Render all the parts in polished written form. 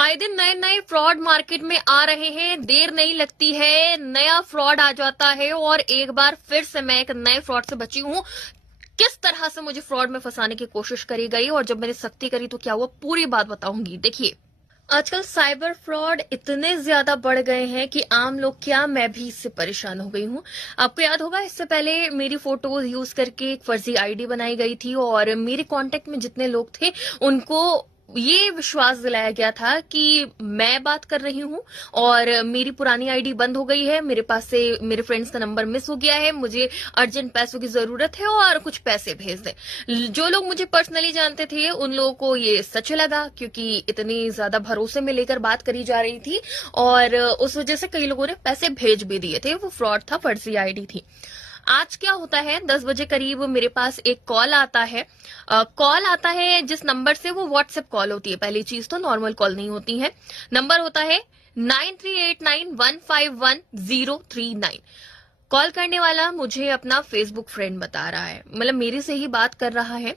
आए दिन नए नए फ्रॉड मार्केट में आ रहे हैं, देर नहीं लगती है, नया फ्रॉड आ जाता है और एक बार फिर से मैं एक नए फ्रॉड से बची हूँ। किस तरह से मुझे फ्रॉड में फंसाने की कोशिश करी गई और जब मैंने सख्ती करी तो क्या हुआ, पूरी बात बताऊंगी। देखिए, आजकल साइबर फ्रॉड इतने ज्यादा बढ़ गए हैं कि आम लोग क्या, मैं भी इससे परेशान हो गई हूँ। आपको याद होगा, इससे पहले मेरी फोटोज यूज करके एक फर्जी आईडी बनाई गई थी और मेरे कांटेक्ट में जितने लोग थे उनको ये विश्वास दिलाया गया था कि मैं बात कर रही हूँ और मेरी पुरानी आईडी बंद हो गई है, मेरे पास से मेरे फ्रेंड्स का नंबर मिस हो गया है, मुझे अर्जेंट पैसों की जरूरत है और कुछ पैसे भेज दे। जो लोग मुझे पर्सनली जानते थे उन लोगों को ये सच लगा, क्योंकि इतनी ज्यादा भरोसे में लेकर बात करी जा रही थी और उस वजह से कई लोगों ने पैसे भेज भी दिए थे। वो फ्रॉड था, फर्जी आईडी थी। आज क्या होता है, 10 बजे करीब मेरे पास एक कॉल आता है। कॉल आता है जिस नंबर से, वो व्हाट्सएप कॉल होती है। पहली चीज तो नॉर्मल कॉल नहीं होती है। नंबर होता है 9389151039। कॉल करने वाला मुझे अपना फेसबुक फ्रेंड बता रहा है, मतलब मेरे से ही बात कर रहा है।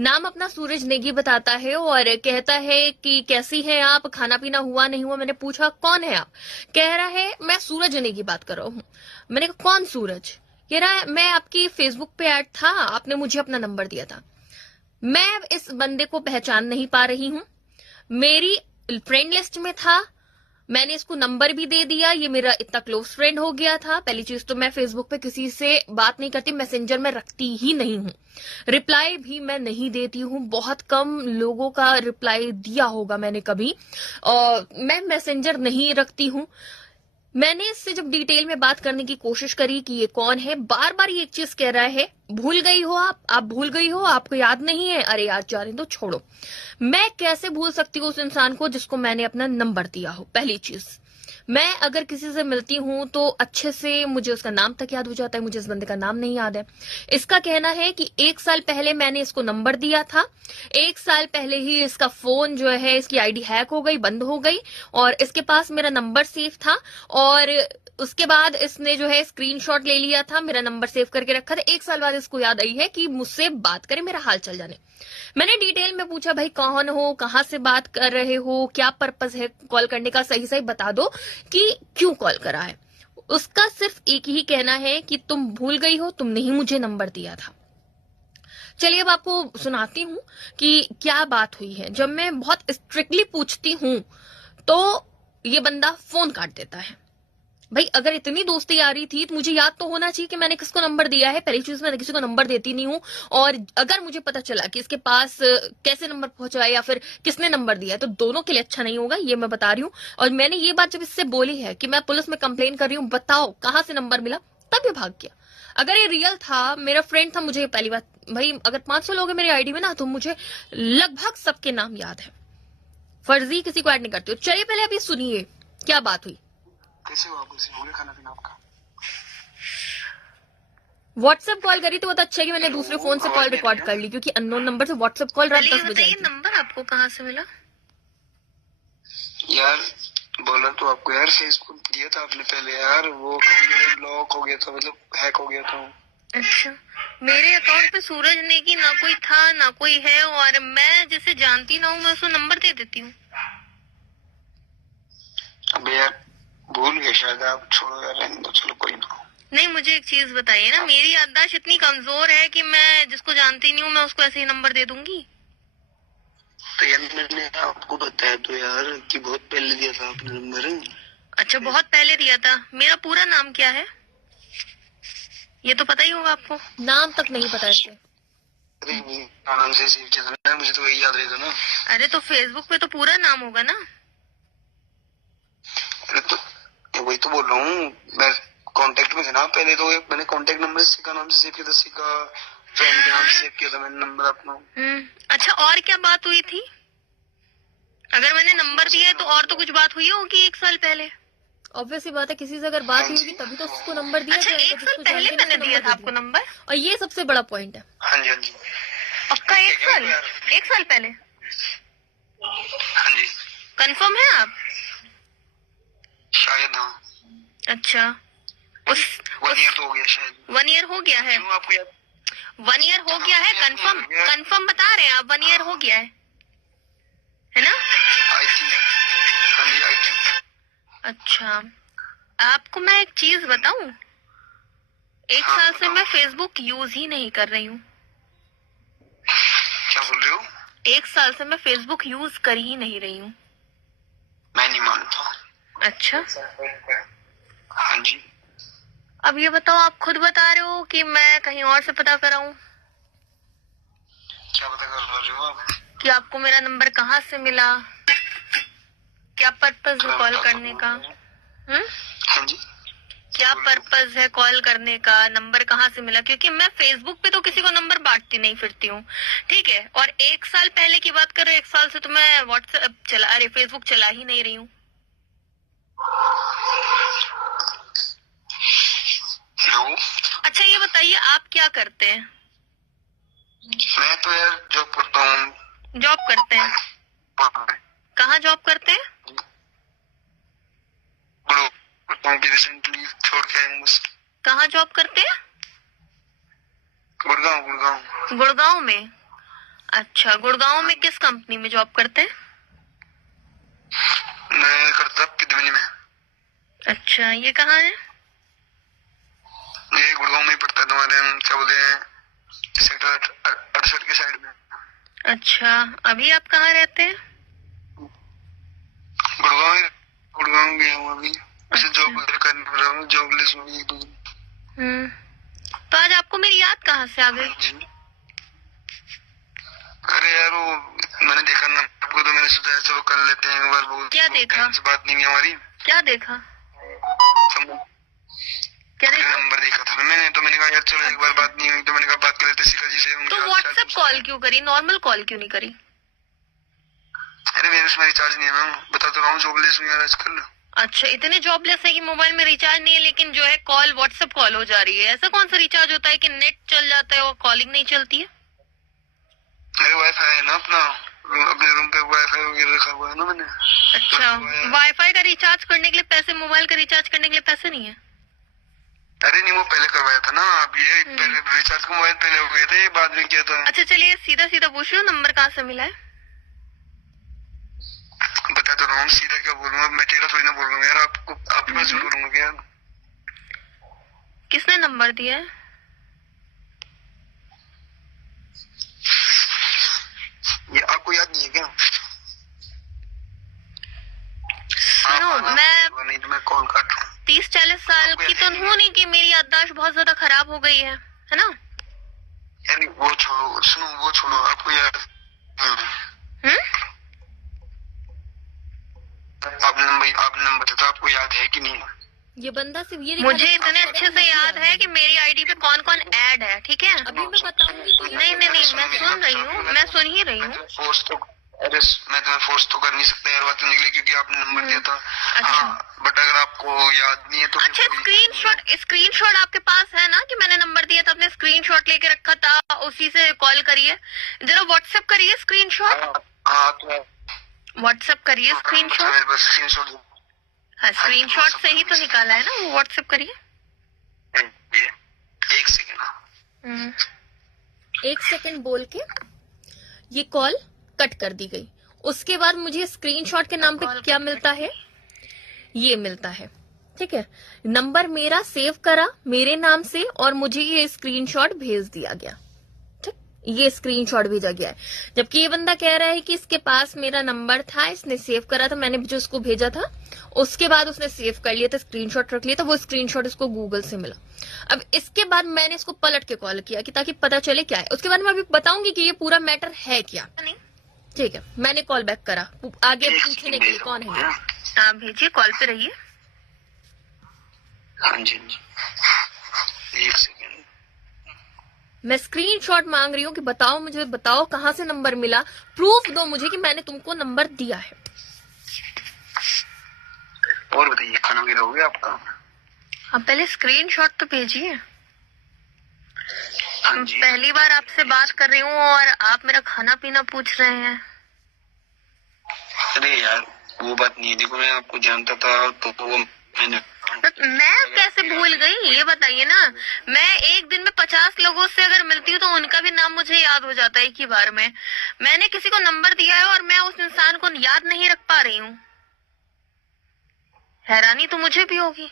नाम अपना सूरज नेगी बताता है और कहता है कि कैसी है आप, खाना पीना हुआ नहीं हुआ। मैंने पूछा कौन है आप? कह रहा है मैं सूरज नेगी बात कर रहा हूँ। मैंने कहा कौन सूरज? कह रहा है मैं आपकी फेसबुक पे ऐड था, आपने मुझे अपना नंबर दिया था। मैं इस बंदे को पहचान नहीं पा रही हूँ। मेरी फ्रेंड लिस्ट में था, मैंने इसको नंबर भी दे दिया, ये मेरा इतना क्लोज फ्रेंड हो गया था। पहली चीज तो मैं फेसबुक पे किसी से बात नहीं करती, मैसेंजर में रखती ही नहीं हूँ, रिप्लाई भी मैं नहीं देती हूँ। बहुत कम लोगों का रिप्लाई दिया होगा मैंने कभी। और मैं मैसेंजर नहीं रखती हूँ। मैंने इससे जब डिटेल में बात करने की कोशिश करी कि ये कौन है, बार बार ये एक चीज कह रहा है, भूल गई हो आप भूल गई हो, आपको याद नहीं है। अरे याद जा रहे तो छोड़ो, मैं कैसे भूल सकती हूँ उस इंसान को जिसको मैंने अपना नंबर दिया हो। पहली चीज, मैं अगर किसी से मिलती हूं तो अच्छे से मुझे उसका नाम तक याद हो जाता है, मुझे इस बंदे का नाम नहीं याद है। इसका कहना है कि 1 साल पहले मैंने इसको नंबर दिया था, 1 साल पहले ही इसका फोन जो है, इसकी आईडी हैक हो गई, बंद हो गई और इसके पास मेरा नंबर सेव था और उसके बाद इसने जो है स्क्रीनशॉट ले लिया था, मेरा नंबर सेव करके रखा था। 1 साल बाद इसको याद आई है कि मुझसे बात करे, मेरा हाल चल जाने। मैंने डिटेल में पूछा, भाई कौन हो, कहां से बात कर रहे हो, क्या पर्पस है कॉल करने का, सही सही बता दो कि क्यों कॉल करा है। उसका सिर्फ एक ही कहना है कि तुम भूल गई हो, तुमने ही मुझे नंबर दिया था। चलिए अब आपको सुनाती हूँ कि क्या बात हुई है। जब मैं बहुत स्ट्रिक्टली पूछती हूँ तो ये बंदा फोन काट देता है। भाई अगर इतनी दोस्ती आ रही थी तो मुझे याद तो होना चाहिए कि मैंने किसको नंबर दिया है। पहली चीज, मैं किसी को नंबर देती नहीं हूँ और अगर मुझे पता चला कि इसके पास कैसे नंबर पहुंचा है या फिर किसने नंबर दिया है तो दोनों के लिए अच्छा नहीं होगा, ये मैं बता रही हूँ। और मैंने ये बात जब इससे बोली है कि मैं पुलिस में कंप्लेन कर रही हूँ, बताओ कहाँ से नंबर मिला, तब ये भाग गया। अगर ये रियल था, मेरा फ्रेंड था, मुझे पहली बात, भाई अगर 500 लोग हैं मेरी आईडी में ना तो मुझे लगभग सबके नाम याद है, फर्जी किसी को ऐड नहीं करती हूँ। चलिए पहले आप ये सुनिए क्या बात हुई। कैसे हो आप? हो गया खाना पीना आपका? व्हाट्सएप कॉल करी तो वो तो अच्छा है कि मैंने दूसरे फोन से कॉल रिकॉर्ड कर ली, क्योंकि अननोन नंबर से व्हाट्सएप कॉल रात 10 बजे। नंबर आपको कहाँ से मिला? यार बोला तो आपको यार, फेसबुक दिया था आपने पहले यार, वो ब्लॉक हो गया था, मतलब हैक हो गया था। अच्छा, मेरे अकाउंट पे सूरज नेगी ना कोई था ना कोई है और मैं जिसे जानती ना हूँ मैं उसको नंबर दे देती हूँ। अबे यार भूल गए शायद आप, छोड़ो यार, रहने दो, चलो कोई ना। नहीं, मुझे एक चीज बताइए ना, मेरी याददाश्त इतनी कमजोर है कि मैं जिसको जानती नहीं हूँ मैं उसको ऐसे ही नंबर दे दूंगी? तो यार मैंने आपको बताया तो यार कि बहुत पहले दिया था आपने नंबर। अच्छा, बहुत पहले दिया था। मेरा पूरा नाम क्या है ये तो पता ही होगा आपको? नाम तक नहीं पता इससे। नाम से सेव किया था, मुझे तो वही याद रहता ना। अरे तो फेसबुक पे तो पूरा नाम होगा ना? अरे तो वही तो बोल रहा हूँ, मैं कांटेक्ट में थे ना पहले, तो मैंने कांटेक्ट नंबर सिक्का नाम से सेव किया था, सिक्का फ्रेंड के नाम से सेव किया था मैंने नंबर अपना। अच्छा, और क्या बात हुई थी? अगर मैंने नंबर दिया है तो और तो कुछ बात हुई होगी 1 साल पहले। ऑब्वियसली बात है, किसी से अगर बात हुई होगी तभी तो उसको नंबर दिया। अच्छा, 1 साल पहले मैंने दिया था आपको नंबर, और ये सबसे बड़ा पॉइंट है। हाँ जी हाँ जी, पक्का 1 साल? 1 साल पहले? हाँ जी। कंफर्म है आप? शायद हाँ। अच्छा, 1 ईयर तो हो गया शायद। 1 ईयर हो गया है? आपको याद? 1 ईयर हो गया है, कंफर्म बता रहे हैं आप? 1 ईयर हो गया है ना? अच्छा, आपको मैं एक चीज बताऊं, एक हाँ, साल से बताओ। मैं फेसबुक यूज ही नहीं कर रही हूँ। क्या बोल रहे हो? एक साल से मैं फेसबुक यूज कर ही नहीं रही हूँ। मैं नहीं मानता। अच्छा, हाँ जी। अब ये बताओ, आप खुद बता रहे हो कि मैं कहीं और से पता कराऊं? क्या पता कर रहे हो आप? कि आपको मेरा नंबर कहाँ से मिला, क्या पर्पज है मैं कॉल बताता करने हूँ। का? हाँ जी। क्या बोल रहे हो? पर्पज है कॉल करने का, नंबर कहाँ से मिला? क्योंकि मैं फेसबुक पे तो किसी को नंबर बांटती नहीं फिरती हूँ, ठीक है। और एक साल पहले की बात कर रहे हो, एक साल से तो मैं व्हाट्सएप चला, अरे फेसबुक चला ही नहीं रही हूँ। हेलो। अच्छा ये बताइए, आप क्या करते हैं? मैं तो यार जॉब करता हूँ। जॉब करते हैं? कहाँ जॉब करते हैं? रिसेंटली छोड़ के आया हूँ बस। कहाँ जॉब करते हैं? गुड़गांव गुड़गांव। गुड़गांव में? अच्छा, गुड़गांव में किस कंपनी में जॉब करते हैं? मैं करता पिदवनी में। अच्छा, ये कहाँ है? ये गुड़गांव में ही पड़ता है, तुम्हारे क्या बोलते हैं, सेक्टर 68 के साइड में। अच्छा, अभी आप कहाँ रहते हैं? गुड़गांव गुड़गांव गया हूँ अभी। अच्छा। जॉब करने वाला हूँ, जॉबलेस हूँ 1-2 दिन। तो आज आपको मेरी याद कहाँ से आ गई? हाँ जी। अरे यार वो मैंने देखा ना आपको, तो मैंने सोचा चलो कर लेते हैं एक बार। बहुत क्या देखा? से बात नहीं हुई हमारी। क्या देखा? क्या देखा? नंबर देखा था मैंने, तो मैंने कहा यार चलो एक बार बात नहीं हुई, तो मैंने कहा बात कर लेते शिखा जी से। तो व्हाट्सएप कॉल क्यों करी, नॉर्मल कॉल क्यों नहीं करी? अरे मेरे उसमें रिचार्ज नहीं है ना, बता तो रहा हूँ, जॉबलेस हूँ यार आजकल। अच्छा, इतने जॉबलेस है कि मोबाइल में रिचार्ज नहीं है, लेकिन जो है कॉल व्हाट्सएप कॉल हो जा रही है। ऐसा कौन सा रिचार्ज होता है कि नेट चल जाता है और कॉलिंग नहीं चलती है? अरे वाईफाई है ना अपना, अपने रूम पे वाईफाई वगैरह रखा हुआ है ना मैंने। अच्छा, वाईफाई का रिचार्ज करने के लिए पैसे, मोबाइल का रिचार्ज करने के लिए पैसे नहीं है? अरे नहीं, वो पहले करवाया था ना। अब ये पहले रिचार्ज का मोबाइल पहले हो गए थे, बाद में किया था। अच्छा चलिए, सीधा सीधा पूछ रही हूँ, नंबर कहाँ से मिला है? बता तो रहा हूँ, सीधा क्या बोलूंगा, मैं टेढ़ा थोड़ी ना बोल रहा हूँ यार। आपको आपके पास झूठ बोलूंगा क्या? किसने नंबर दिया है? ये आपको याद नहीं है क्या? सुनो, मैं नहीं तो मैं कॉल काट रहा हूँ। 30-40 साल की तो हूँ नहीं कि मेरी याददाश्त बहुत ज्यादा खराब हो गई है ना? यार वो छोड़ो, सुनो वो छोड़ो, आपको याद आपने नंबर था, आपको याद है कि नहीं? ये बंदा सिर्फ ये मुझे इतने अच्छे से याद है कि मेरी आईडी पे कौन कौन ऐड है, ठीक है? अभी मैं बताऊंगी। नहीं नहीं नहीं, मैं सुन रही हूँ, मैं सुन ही रही हूँ। फोर्स तो अरे मैं तुम्हें फोर्स तो कर नहीं सकता यार बात करने के लिए, क्योंकि आपने नंबर दिया था। अच्छा। हाँ, बट अगर आपको याद नहीं है तो अच्छा, स्क्रीनशॉट आपके पास है ना कि मैंने नंबर दिया था, आपने स्क्रीनशॉट लेके रखा था, उसी से कॉल करिए। जरा व्हाट्सएप करिए स्क्रीनशॉट। हाँ तो व्हाट्सएप करिए स्क्रीनशॉट। मेरे पास स्क्रीनशॉट हाँ, स्क्रीनशॉट से ही तो निकाला है ना, वो व्हाट्सएप करिए। एक सेकेंड। 1 सेकंड बोल के ये कॉल कट कर दी गई। उसके बाद मुझे स्क्रीनशॉट के नाम पे क्या मिलता है? ये मिलता है, ठीक है। नंबर मेरा सेव करा मेरे नाम से और मुझे ये स्क्रीनशॉट भेज दिया गया, ठीक। ये स्क्रीनशॉट भेजा गया है, जबकि ये बंदा कह रहा है कि इसके पास मेरा नंबर था, इसने सेव करा था, मैंने जो उसको भेजा था उसके बाद उसने सेव कर लिया था, स्क्रीनशॉट रख लिया था, वो स्क्रीनशॉट इसको गूगल से मिला। अब इसके बाद मैंने इसको पलट के कॉल किया कि ताकि पता चले क्या है। उसके बाद मैं अभी बताऊंगी कि ये पूरा मैटर है क्या, ठीक है। मैंने कॉल बैक करा आगे पूछने के लिए कौन है ये। आप भेजिए, कॉल पे रहिए। हाँ जी, एक सेकेंड। मैं स्क्रीनशॉट मांग रही हूँ कि बताओ मुझे, बताओ कहाँ से नंबर मिला, प्रूफ दो मुझे कि मैंने तुमको नंबर दिया है। और बताइए, खाना वगैरह हो गया आपका? आप पहले स्क्रीनशॉट तो भेजिए। हाँ जी। पहली बार आपसे बात कर रही हूँ और आप मेरा खाना पीना पूछ रहे हैं। अरे यार वो बात नहीं है, देखो मैं आपको जानता था तो वो मैंने मैं कैसे भूल गई ये बताइए ना। मैं एक दिन में 50 लोगों से अगर मिलती हूँ तो उनका भी नाम मुझे याद हो जाता है एक ही बार में। मैंने किसी को नंबर दिया है और मैं उस इंसान को याद नहीं रख पा रही हूँ। हैरानी तो मुझे भी होगी।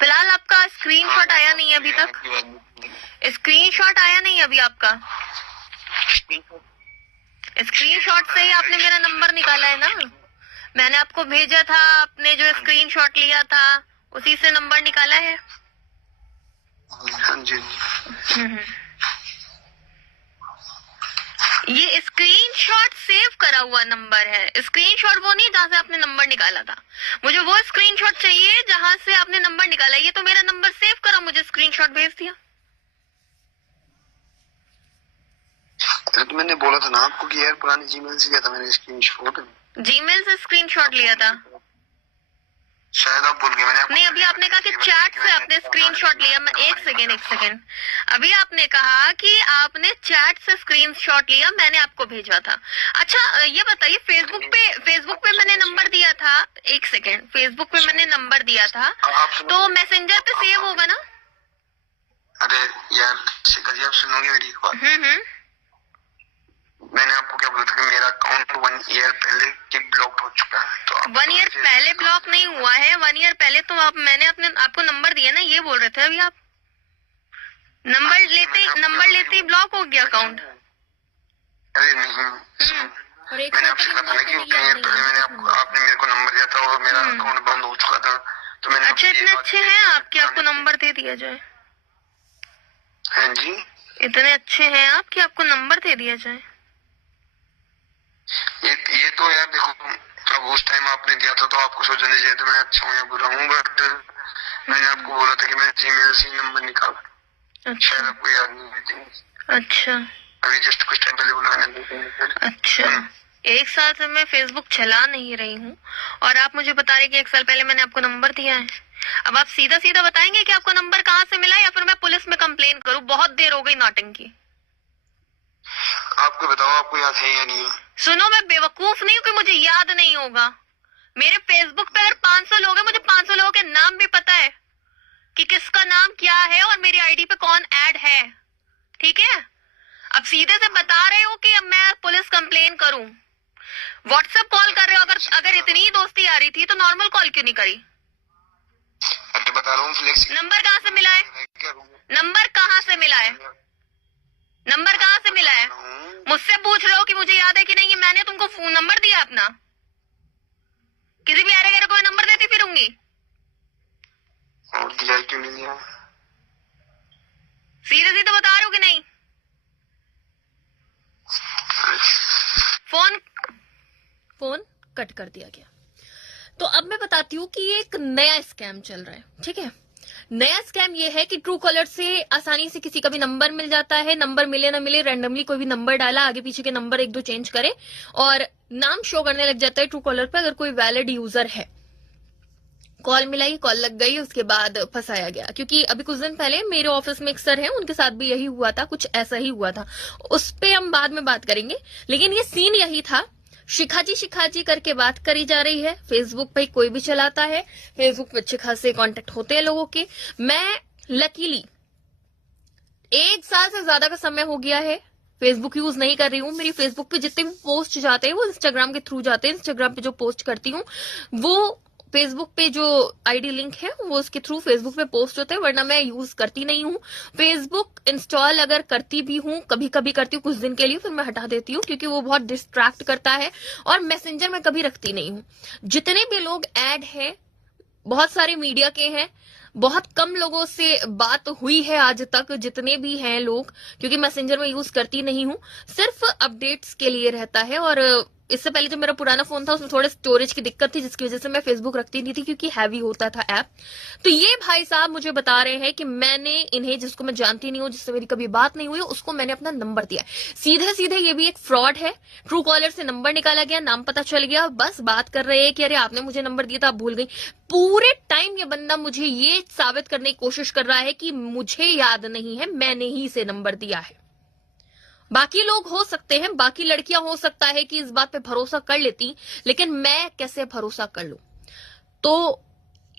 फिलहाल आपका स्क्रीनशॉट आया नहीं है अभी तक, स्क्रीनशॉट आया नहीं अभी आपका। स्क्रीनशॉट से ही आपने मेरा नंबर निकाला है ना, मैंने आपको भेजा था, आपने जो स्क्रीनशॉट लिया था उसी से नंबर निकाला है। हाँ जी। ये स्क्रीनशॉट सेव करा हुआ नंबर है, स्क्रीनशॉट वो नहीं जहाँ से आपने नंबर निकाला था। मुझे वो स्क्रीनशॉट चाहिए जहाँ से आपने नंबर निकाला। ये तो मेरा नंबर सेव करा, मुझे स्क्रीनशॉट भेज दिया। तो मैंने बोला था ना आपको कि यार पुरानी जीमेल से लिया था मैंने स्क्रीनशॉट। जीमेल से स्क्रीनशॉट लिया था? शायद आप भूल गए। मैंने नहीं, अभी आपने कहा कि चैट से आपने स्क्रीनशॉट लिया। मैं एक सेकेंड, अभी आपने कहा कि आपने चैट से स्क्रीनशॉट लिया, मैंने आपको भेजा था। अच्छा ये बताइए, फेसबुक पे मैंने नंबर दिया था, एक सेकेंड, फेसबुक पे मैंने नंबर दिया था तो मैसेंजर पे सेव होगा ना? अरे यार शिखा जी, आप सुनोगे मेरी बात? मैंने आपको क्या बोला था कि मेरा अकाउंट 1 ईयर पहले की ब्लॉक हो चुका है। तो 1 ईयर पहले ब्लॉक नहीं हुआ है, 1 ईयर पहले तो मैंने आपको नंबर दिया ना, ये बोल रहे थे अभी आप। नंबर लेते ही ब्लॉक हो गया अकाउंट? अरे नहीं, मैंने आपसे कहा था ना कि 1 ईयर पहले आपने मेरे को नंबर दिया था और मेरा अकाउंट बंद हो चुका था। तो मैंने अच्छा, इतने अच्छे हैं आपके, आपको नंबर दे दिया जाए? हाँ जी, इतने अच्छे हैं आप कि आपको नंबर दे दिया जाए? ये तो यार देखो, अब उस टाइम आपने दिया था तो आपको सोचना चाहिए तो मैं अच्छा हूँ या बुरा हूँ, बट मैंने आपको बोला था कि मैं जीमेल से नंबर निकाला। शायद आपको याद नहीं है। अच्छा, अभी जस्ट कुछ टाइम पहले बोला मैंने। अच्छा, 1 साल से मैं फेसबुक चला नहीं रही हूँ और आप मुझे बता रहे कि 1 साल पहले मैंने आपको नंबर दिया है। अब आप सीधा सीधा बताएंगे कि आपको नंबर कहाँ से मिला, या फिर मैं पुलिस में कंप्लेन करूँ? बहुत देर हो गई नौटंकी। आपको बताओ, आपको याद है या नहीं है? सुनो, मैं बेवकूफ नहीं हूँ कि मुझे याद नहीं होगा। मेरे फेसबुक पे अगर 500 लोग हैं, मुझे 500 लोगों के नाम भी पता है कि किसका नाम क्या है और मेरी आईडी पे कौन ऐड है, ठीक है? अब सीधे से बता रहे हो कि अब मैं पुलिस कंप्लेन करूं। व्हाट्सएप कॉल कर रहे हो, अगर इतनी ही दोस्ती आ रही थी तो नॉर्मल कॉल क्यों नहीं करी? अरे बता रहा हूँ, फ्लेक्सी। नंबर कहाँ से मिला है? नंबर कहाँ से मिला है? नंबर कहाँ से मिला है? मुझसे पूछ रहे हो कि मुझे याद है कि नहीं? मैंने तुमको फोन नंबर दिया अपना? किसी भी अरे गहरे को नंबर देती फिरूंगी? और दिया क्यों नहीं दिया? सीधे तो बता रहे हो कि नहीं? फोन कट कर दिया गया। तो अब मैं बताती हूँ कि ये एक नया स्कैम चल रहा है, ठीक है? नया स्कैम ये है कि ट्रू कॉलर से आसानी से किसी का भी नंबर मिल जाता है। नंबर मिले ना मिले, रैंडमली कोई भी नंबर डाला, आगे पीछे के नंबर 1-2 चेंज करे और नाम शो करने लग जाता है ट्रू कॉलर पे, अगर कोई वैलिड यूजर है। कॉल मिलाई, कॉल लग गई, उसके बाद फंसाया गया। क्योंकि अभी कुछ दिन पहले मेरे ऑफिस में एक सर है, उनके साथ भी यही हुआ था, कुछ ऐसा ही हुआ था। उस पे हम बाद में बात करेंगे, लेकिन ये सीन यही था। शिखा जी करके बात करी जा रही है। फेसबुक पे कोई भी चलाता है, फेसबुक पे अच्छे खासे कांटेक्ट होते हैं लोगों के। मैं लकीली 1 साल से ज्यादा का समय हो गया है फेसबुक यूज नहीं कर रही हूँ। मेरी फेसबुक पे जितने भी पोस्ट जाते हैं वो इंस्टाग्राम के थ्रू जाते हैं। इंस्टाग्राम पे जो पोस्ट करती हूँ वो फेसबुक पे जो आईडी लिंक है वो उसके थ्रू फेसबुक पे पोस्ट होते हैं, वरना मैं यूज करती नहीं हूँ। फेसबुक इंस्टॉल अगर करती भी हूँ, कभी कभी करती हूँ कुछ दिन के लिए, फिर मैं हटा देती हूँ क्योंकि वो बहुत डिस्ट्रैक्ट करता है। और मैसेंजर में कभी रखती नहीं हूँ। जितने भी लोग ऐड है, बहुत सारे मीडिया के हैं, बहुत कम लोगों से बात हुई है आज तक, जितने भी हैं लोग, क्योंकि मैसेंजर में यूज करती नहीं हूँ, सिर्फ अपडेट्स के लिए रहता है। और इससे पहले जो मेरा पुराना फोन था उसमें थोड़े स्टोरेज की दिक्कत थी, जिसकी वजह से मैं फेसबुक रखती नहीं थी क्योंकि हैवी होता था ऐप। तो ये भाई साहब मुझे बता रहे हैं कि मैंने इन्हें, जिसको मैं जानती नहीं हूँ, जिससे मेरी कभी बात नहीं हुई, उसको मैंने अपना नंबर दिया। सीधे सीधे ये भी एक फ्रॉड है। ट्रू कॉलर से नंबर निकाला गया, नाम पता चल गया, बस बात कर रहे हैं कि अरे आपने मुझे नंबर दिया था, आप भूल गई। पूरे टाइम ये बंदा मुझे ये साबित करने की कोशिश कर रहा है कि मुझे याद नहीं है, मैंने ही इसे नंबर दिया है। बाकी लोग हो सकते हैं, बाकी लड़कियां हो सकता है कि इस बात पे भरोसा कर लेती, लेकिन मैं कैसे भरोसा कर लूं? तो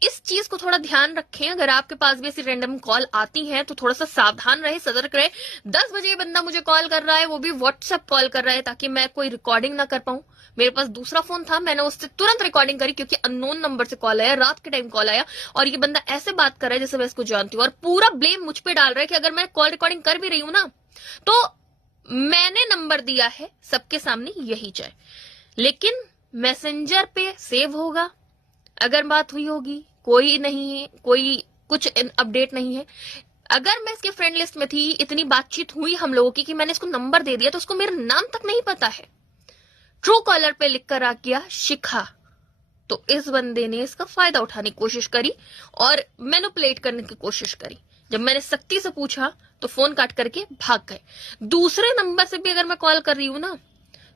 इस चीज को थोड़ा ध्यान रखें। अगर आपके पास भी ऐसी रैंडम कॉल आती है तो थोड़ा सा सावधान रहे, सतर्क रहे। 10 बजे बंदा मुझे कॉल कर रहा है, वो भी व्हाट्सएप कॉल कर रहा है, ताकि मैं कोई रिकॉर्डिंग ना कर पाऊं। मेरे पास दूसरा फोन था, मैंने उससे तुरंत रिकॉर्डिंग करी क्योंकि अननोन नंबर से कॉल आया, रात के टाइम कॉल आया और ये बंदा ऐसे बात कर रहा है जैसे मैं इसको जानती हूँ और पूरा ब्लेम मुझ पे डाल रहा है कि अगर मैं कॉल रिकॉर्डिंग कर भी रही हूं ना तो मैंने नंबर दिया है, सबके सामने यही चाहे, लेकिन मैसेंजर पे सेव होगा, अगर बात हुई होगी, कोई नहीं है, कोई कुछ अपडेट नहीं है। अगर मैं इसके फ्रेंड लिस्ट में थी, इतनी बातचीत हुई हम लोगों की कि मैंने इसको नंबर दे दिया, तो उसको मेरा नाम तक नहीं पता है। ट्रू कॉलर पे लिख कर आ गया शिखा। तो इस बंदे ने इसका फायदा उठाने की कोशिश करी और मैनिपुलेट करने की कोशिश करी। जब मैंने सख्ती से पूछा तो फोन काट करके भाग गए। दूसरे नंबर से भी अगर मैं कॉल कर रही हूं ना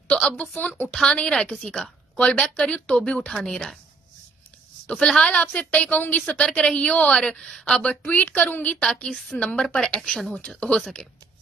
तो अब वो फोन उठा नहीं रहा है, किसी का कॉल बैक करी तो भी उठा नहीं रहा है। तो फिलहाल आपसे इतना ही कहूंगी, सतर्क रहिए और अब ट्वीट करूंगी ताकि इस नंबर पर एक्शन हो सके।